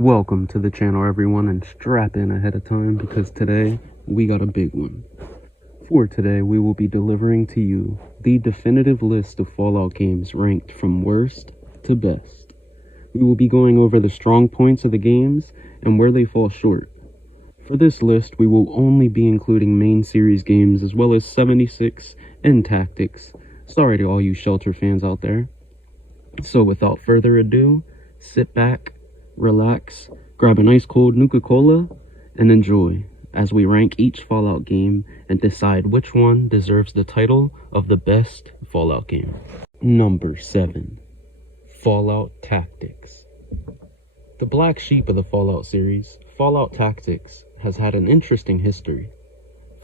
Welcome to the channel, everyone, and strap in ahead of time because today we got a big one. For today, we will be delivering to you the definitive list of Fallout games ranked from worst to best. We will be going over the strong points of the games and where they fall short. For this list, we will only be including main series games as well as 76 and Tactics. Sorry to all you Shelter fans out there. So without further ado, sit back, relax, grab an ice cold Nuka-Cola, and enjoy as we rank each Fallout game and decide which one deserves the title of the best Fallout game. Number 7. Fallout Tactics. The black sheep of the Fallout series, Fallout Tactics has had an interesting history.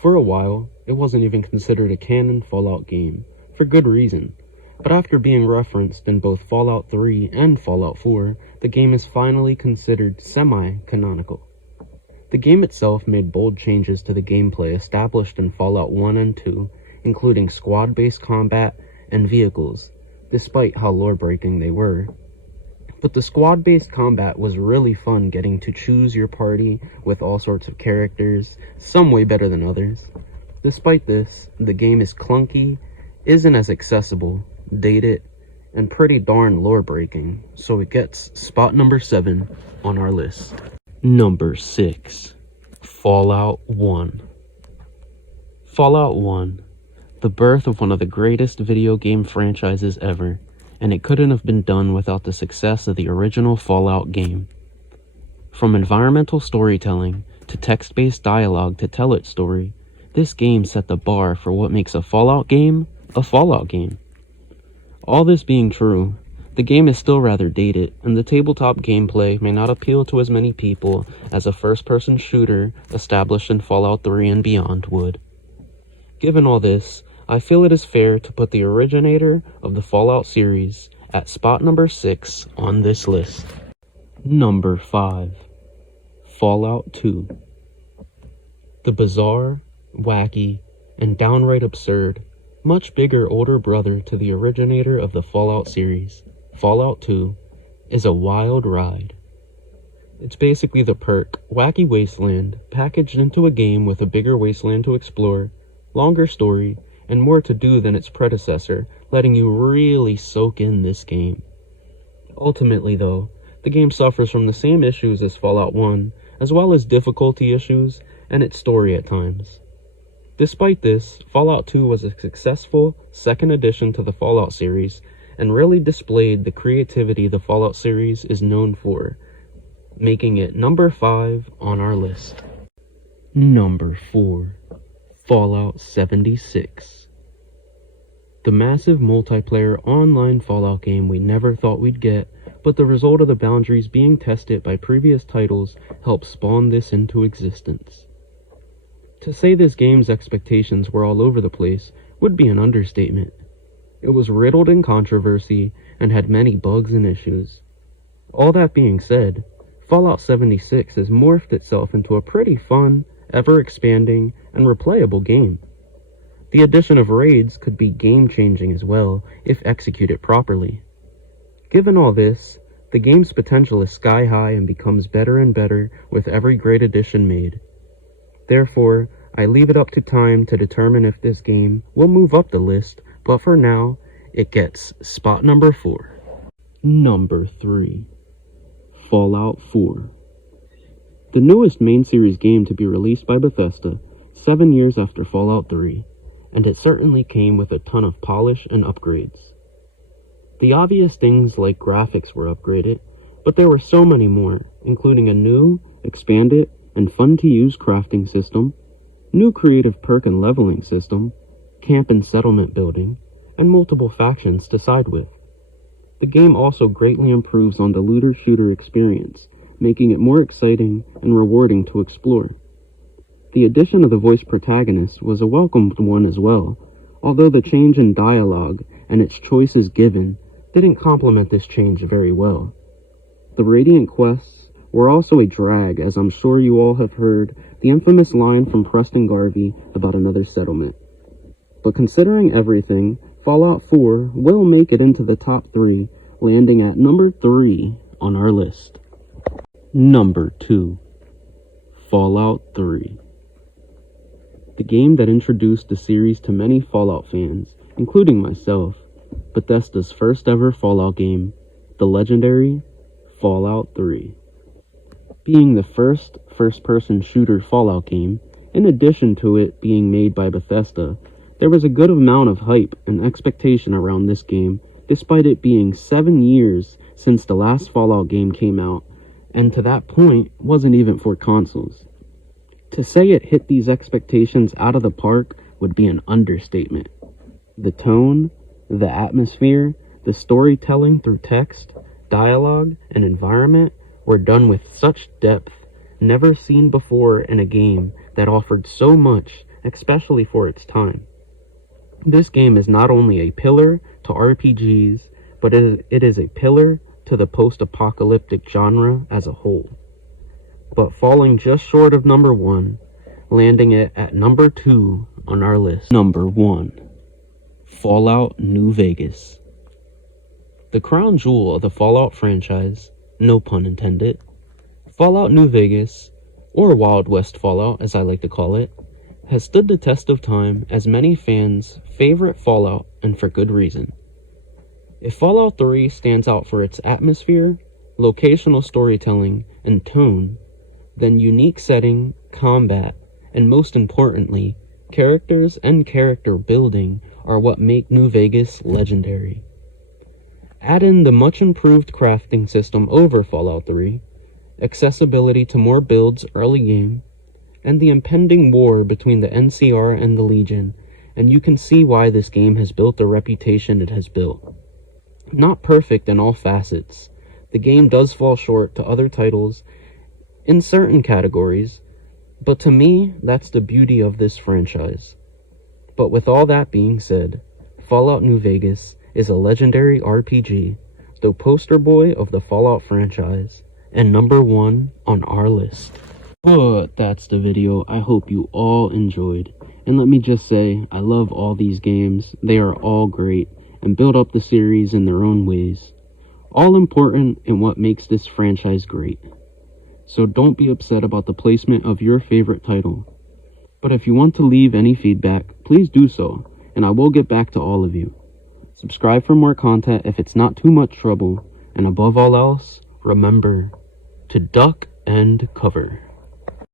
For a while, it wasn't even considered a canon Fallout game, for good reason. But after being referenced in both Fallout 3 and Fallout 4, the game is finally considered semi-canonical. The game itself made bold changes to the gameplay established in Fallout 1 and 2, including squad-based combat and vehicles, despite how lore-breaking they were. But the squad-based combat was really fun, getting to choose your party with all sorts of characters, some way better than others. Despite this, the game is clunky, isn't as accessible, dated, and pretty darn lore-breaking, so it gets spot number 7 on our list. Number 6. Fallout 1. Fallout 1, the birth of one of the greatest video game franchises ever, and it couldn't have been done without the success of the original Fallout game. From environmental storytelling to text-based dialogue to tell its story, this game set the bar for what makes a Fallout game a Fallout game. All this being true, the game is still rather dated, and the tabletop gameplay may not appeal to as many people as a first-person shooter established in Fallout 3 and beyond would. Given all this, I feel it is fair to put the originator of the Fallout series at spot number 6 on this list. Number 5. Fallout 2. The bizarre, wacky, and downright absurd, much bigger older brother to the originator of the Fallout series, Fallout 2, is a wild ride. It's basically the perk, wacky wasteland, packaged into a game with a bigger wasteland to explore, longer story, and more to do than its predecessor, letting you really soak in this game. Ultimately though, the game suffers from the same issues as Fallout 1, as well as difficulty issues and its story at times. Despite this, Fallout 2 was a successful second addition to the Fallout series and really displayed the creativity the Fallout series is known for, making it number 5 on our list. Number 4. Fallout 76. The massive multiplayer online Fallout game we never thought we'd get, but the result of the boundaries being tested by previous titles helped spawn this into existence. To say this game's expectations were all over the place would be an understatement. It was riddled in controversy and had many bugs and issues. All that being said, Fallout 76 has morphed itself into a pretty fun, ever-expanding, and replayable game. The addition of raids could be game-changing as well if executed properly. Given all this, the game's potential is sky-high and becomes better and better with every great addition made. Therefore, I leave it up to time to determine if this game will move up the list, but for now, it gets spot number 4. Number 3. Fallout 4. The newest main series game to be released by Bethesda 7 years after Fallout 3, and it certainly came with a ton of polish and upgrades. The obvious things like graphics were upgraded, but there were so many more, including a new, expanded, and fun-to-use crafting system, new creative perk and leveling system, camp and settlement building, and multiple factions to side with. The game also greatly improves on the looter-shooter experience, making it more exciting and rewarding to explore. The addition of the voice protagonist was a welcomed one as well, although the change in dialogue and its choices given didn't complement this change very well. The Radiant quests were also a drag, as I'm sure you all have heard the infamous line from Preston Garvey about another settlement. But considering everything, Fallout 4 will make it into the top 3, landing at number 3 on our list. Number 2. Fallout 3. The game that introduced the series to many Fallout fans, including myself, Bethesda's first ever Fallout game, the legendary Fallout 3. Being the first-person shooter Fallout game, in addition to it being made by Bethesda, there was a good amount of hype and expectation around this game, despite it being 7 years since the last Fallout game came out, and to that point, wasn't even for consoles. To say it hit these expectations out of the park would be an understatement. The tone, the atmosphere, the storytelling through text, dialogue, and environment were done with such depth, never seen before in a game that offered so much, especially for its time. This game is not only a pillar to RPGs, but it is a pillar to the post-apocalyptic genre as a whole. But falling just short of number 1, landing it at number 2 on our list. Number 1. Fallout New Vegas. The crown jewel of the Fallout franchise, no pun intended, Fallout New Vegas, or Wild West Fallout as I like to call it, has stood the test of time as many fans' favorite Fallout, and for good reason. If Fallout 3 stands out for its atmosphere, locational storytelling, and tone, then unique setting, combat, and most importantly, characters and character building are what make New Vegas legendary. Add in the much improved crafting system over Fallout 3, accessibility to more builds early game, and the impending war between the NCR and the Legion, and you can see why this game has built the reputation it has built. Not perfect in all facets, the game does fall short to other titles in certain categories, but to me, that's the beauty of this franchise. But with all that being said, Fallout New Vegas is a legendary RPG, the poster boy of the Fallout franchise, and number 1 on our list. But that's the video. I hope you all enjoyed. And let me just say, I love all these games. They are all great and build up the series in their own ways. All important in what makes this franchise great. So don't be upset about the placement of your favorite title. But if you want to leave any feedback, please do so, and I will get back to all of you. Subscribe for more content if it's not too much trouble, and above all else, remember to duck and cover.